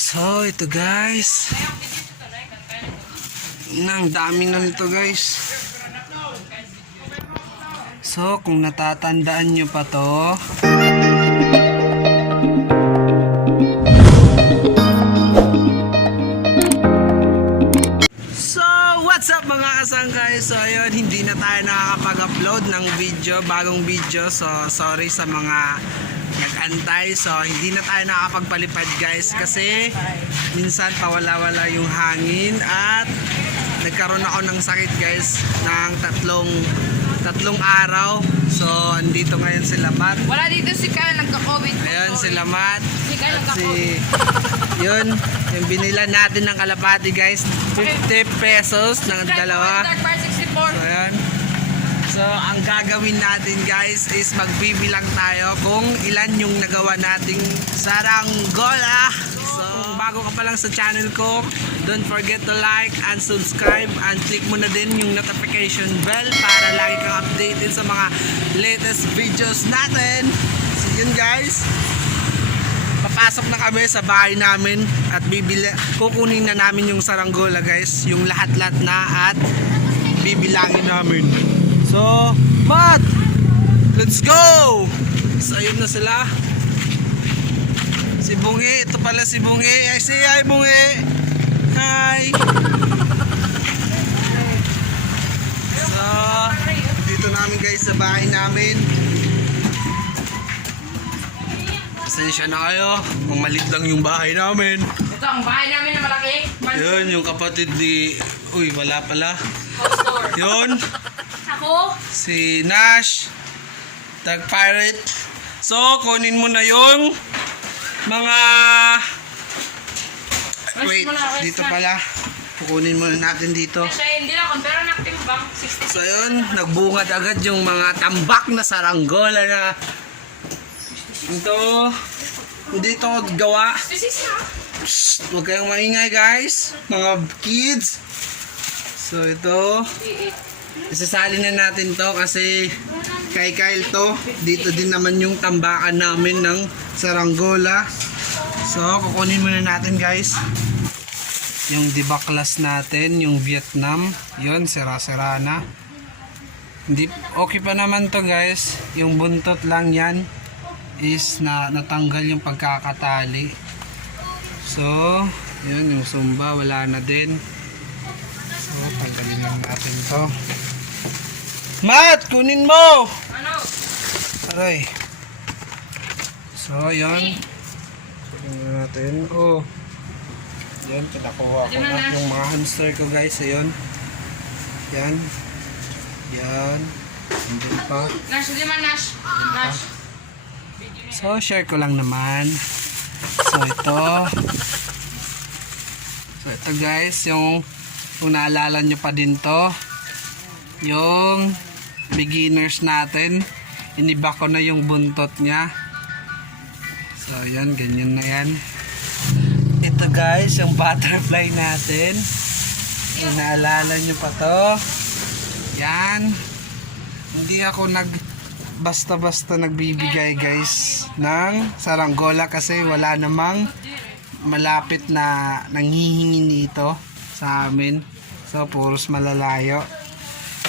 So, ito guys. Nang dami na nito guys. So, kung natatandaan nyo pa to. So, what's up mga kasangkay? So, ayun, hindi na tayo nakakapag-upload ng video, bagong video. So, sorry sa mga nag-antay. So, hindi na tayo nakakapagpalipad guys kasi minsan pawala-wala yung hangin at nagkaroon ako ng sakit guys ng tatlong tatlong araw. So, andito ngayon sila Matt. Wala dito si Kyle, nagka-COVID. Ayun, sila Matt. Si Kyle At si, nagka-COVID. yun, yung binila natin ng kalapati guys, 50 pesos ng dalawa. Dark Bar 64. So, ayan. So, ang gagawin natin guys is magbibilang tayo kung ilan yung nagawa nating saranggola. So, bago ka pa lang sa channel ko, don't forget to like and subscribe and click mo na din yung notification bell para lagi kang updated sa mga latest videos natin. So, yun guys. Papasok na kami sa bahay namin at bibili kukunin na namin yung saranggola guys, yung lahat-lahat na at bibilangin namin. So, Matt! Let's go! So, ayun na sila. Si Bungi, ito pala si Bungi. Ay, say hi Bungi! Hi! So, dito namin guys sa bahay namin. Pasensya na kayo kung malit lang yung bahay namin. Ito ang bahay namin na malaki. Yun, yung kapatid ni... Uy, wala pala. Yun, Ako, si Nash, Tag Pirate. So, kunin mo na yung mga... Wait, dito pala. Kukunin muna natin dito. siya hindi lang pero naktim bang 66. So, yun, nagbungad agad yung mga tambak na saranggola na ito, hindi ito gawa. 66 na. Shh, huwag kayong maingay guys, mga kids. So, ito, Isasali na natin to kasi kay Kyle to. Dito din naman yung tambakan namin ng saranggola. So, kukunin muna natin guys. Yung dibaklas natin, yung Vietnam. Yun, sira-sira na. Hindi, okay pa naman to guys. Yung buntot lang yan is na natanggal yung pagkakatali. So, yun, yung sumba, wala na din. So, tanggalin lang natin to. Matt, kunin mo! Ano? Aray. So, yun. Kunin natin. Oh. Yan, pinakuha ko na yung mga hamster ko guys. Ayun. Yan. Yan. Andun pa. Nash, hindi man Nash. Nash. So, share ko lang naman. So, ito. So, ito guys, yung kung naalala nyo pa din to, yung beginners natin, iniba ko na yung buntot niya. So, yan, ganyan na yan. Ito guys, yung butterfly natin. Kung naalala nyo pa to, yan. Hindi ako nag basta-basta nagbibigay guys ng saranggola kasi wala namang malapit na nanghihingi nito sa amin. So, puros malalayo.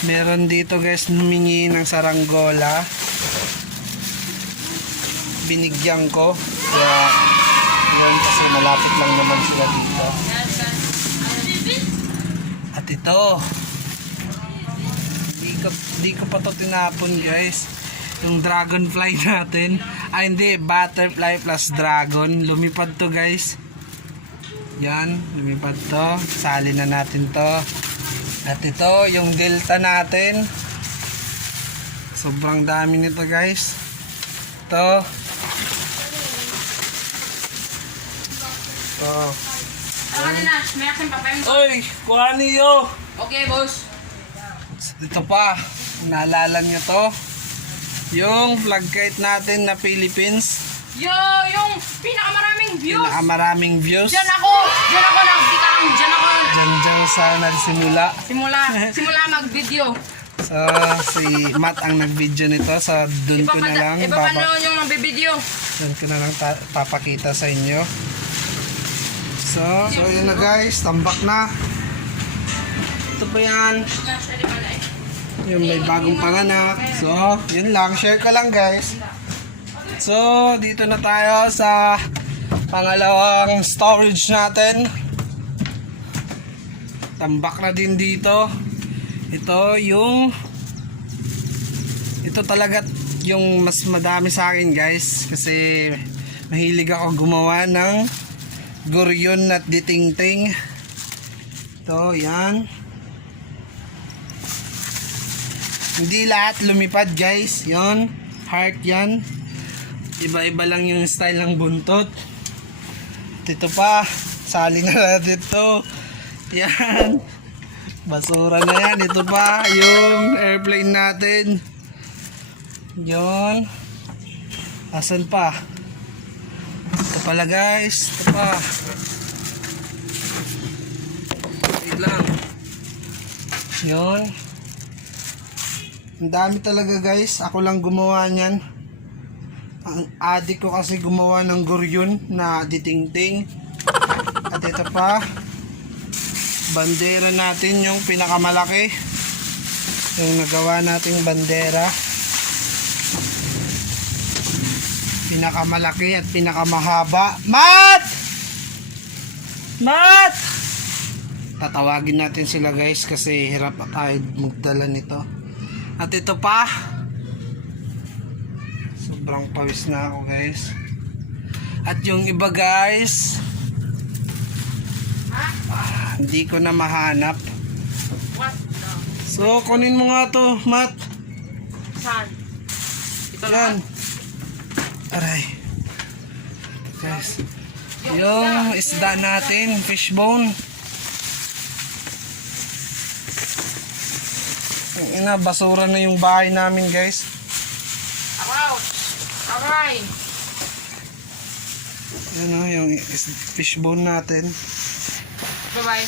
Meron dito guys humingi ng saranggola. Binigyan ko. Kaya, yun kasi malapit lang naman sila dito. At ito, di ko, di ko pa to tinapon guys. Yung dragonfly natin. Ah hindi, butterfly plus dragon. Lumipad to guys. Yan, lumipad to. Sali na natin to. At ito, yung delta natin. Sobrang dami nito guys. Ito. Ito. Ano na? May akin pa pa. Oy, kuha niyo. Okay, boss. Dito pa, naalala niyo to? Yung flag kite natin na Philippines, Yo, yung pinakamaraming views. pinakamaraming views. Diyan ako. Diyan ako nagtikang. Diyan ako. Diyan dyan sa nagsimula. Simula. Simula mag-video. So, si Matt ang nag-video nito. So, dun ko na lang, paano yung magbibideo? dun ko na lang ta- papakita sa inyo. So, so yun na guys, tambak na. Ito pa yan. Yung may bagong panganak. So, yun lang. Share ka lang guys. So, dito na tayo sa pangalawang storage natin. Tambak na din dito. Ito yung ito talaga yung mas madami sa akin guys kasi mahilig ako gumawa ng guryon at ditingting. Ito, yan. Hindi lahat lumipad guys. Yon, heart yan. Iba-iba lang yung style ng buntot. At ito pa, sali na natin ito. Yan. Basura na yan. Ito pa, yung airplane natin. Yon. Asan pa? Ito pala guys. Ito pa. Wait lang. Yon. Ang dami talaga guys. Ako lang gumawa niyan. Ang adik ko kasi gumawa ng guryon na ditingting. At ito pa. Bandera natin yung pinakamalaki. Yung nagawa nating bandera. Pinakamalaki at pinakamahaba. Mat! Mat! Tatawagin natin sila guys kasi hirap tayo magdala nito. At ito pa. Sobrang pawis na ako guys. At yung iba guys. ah, hindi ko na mahanap. So kunin mo nga to, Mat. Saan? Ito lang. Aray. Guys. Yung isda natin, fishbone. Ina, basura na yung bahay namin, guys. Aray! Yan o, yung is- fishbone natin. Bye-bye.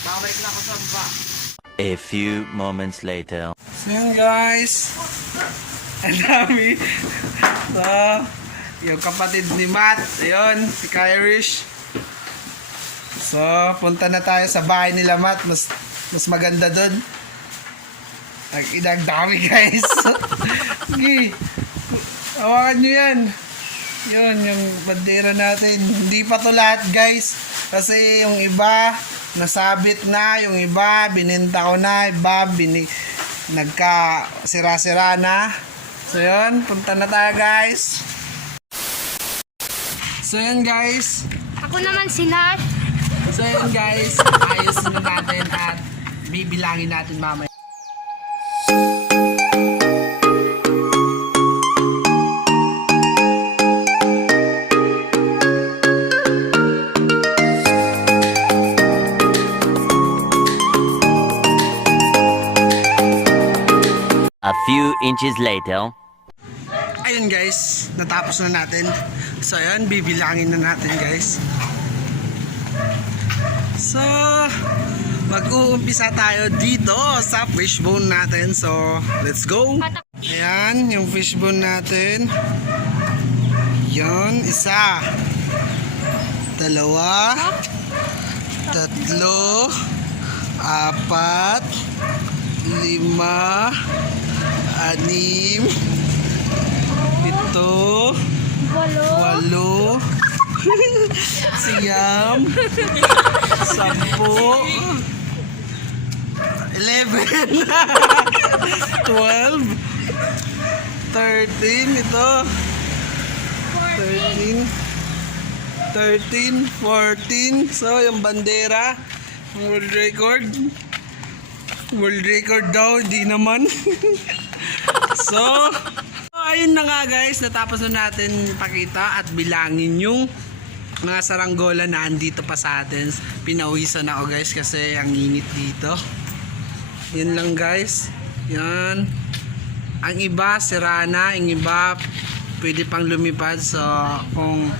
Babalik na ako sa baba. A few moments later. So yun guys. Ang dami. So, yung kapatid ni Matt. Ayun, si Kyrish. So, punta na tayo sa bahay nila Matt. Mas, mas maganda dun. Ang inang dami guys. Sige. Hawakan nyo yan. Yun, yung bandera natin. Hindi pa to lahat guys. Kasi yung iba, nasabit na. Yung iba, bininta ko na. Iba, bini, nagka sira-sira na. So yun, punta na tayo guys. So yun guys. Ako naman si Nat. So yun guys, ayos na natin at bibilangin natin mamaya. A few inches later. Ayun guys, natapos na natin. So ayun, bibilangin na natin guys. So, mag-uumpisa tayo dito sa fishbone natin. So, let's go! Ayan, yung fishbone natin. Yan, isa. Dalawa. Tatlo. Apat. Lima. Anim. Ito. Walo. Walo. Siyam. Sampu. Eleven. Twelve. Thirteen. Ito. Thirteen. Thirteen. Fourteen. So, yung bandera. World record. World record daw. Hindi naman. so, ayun na nga guys. Natapos na natin pakita at bilangin yung mga saranggola na andito pa sa atin. Pinawisan ako guys kasi ang init dito. Yun lang guys. Yan. Ang iba sira na, ang iba pwede pang lumipad. So kung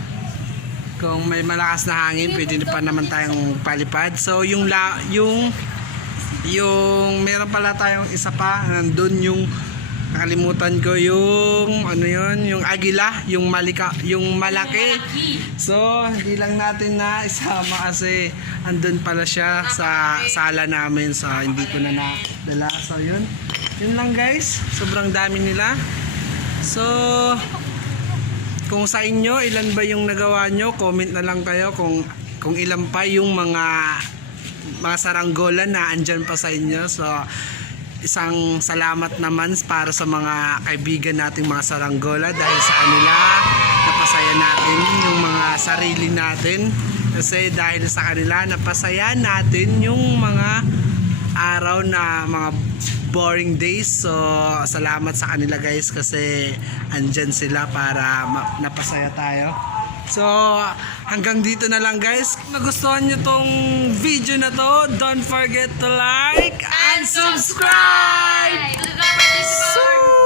kung may malakas na hangin, pwede pa naman tayong palipad. So yung la, yung yung meron pala tayong isa pa nandun yung Nakalimutan ko yung ano yon, yung agila, yung malika, yung malaki. So, hindi lang natin na isama kasi andun pala siya sa sala namin. So, hindi ko na nadala. So, yun. Yun lang guys. Sobrang dami nila. So, kung sa inyo, ilan ba yung nagawa nyo? Comment na lang kayo kung kung ilan pa yung mga mga saranggola na andyan pa sa inyo. So, isang salamat naman para sa mga kaibigan nating mga saranggola dahil sa kanila napasaya natin yung mga sarili natin. Kasi dahil sa kanila napasaya natin yung mga araw na mga boring days. So salamat sa kanila guys kasi andyan sila para napasaya tayo. So, hanggang dito na lang guys. Kung nagustuhan nyo tong video na to, don't forget to like and subscribe! Subscribe!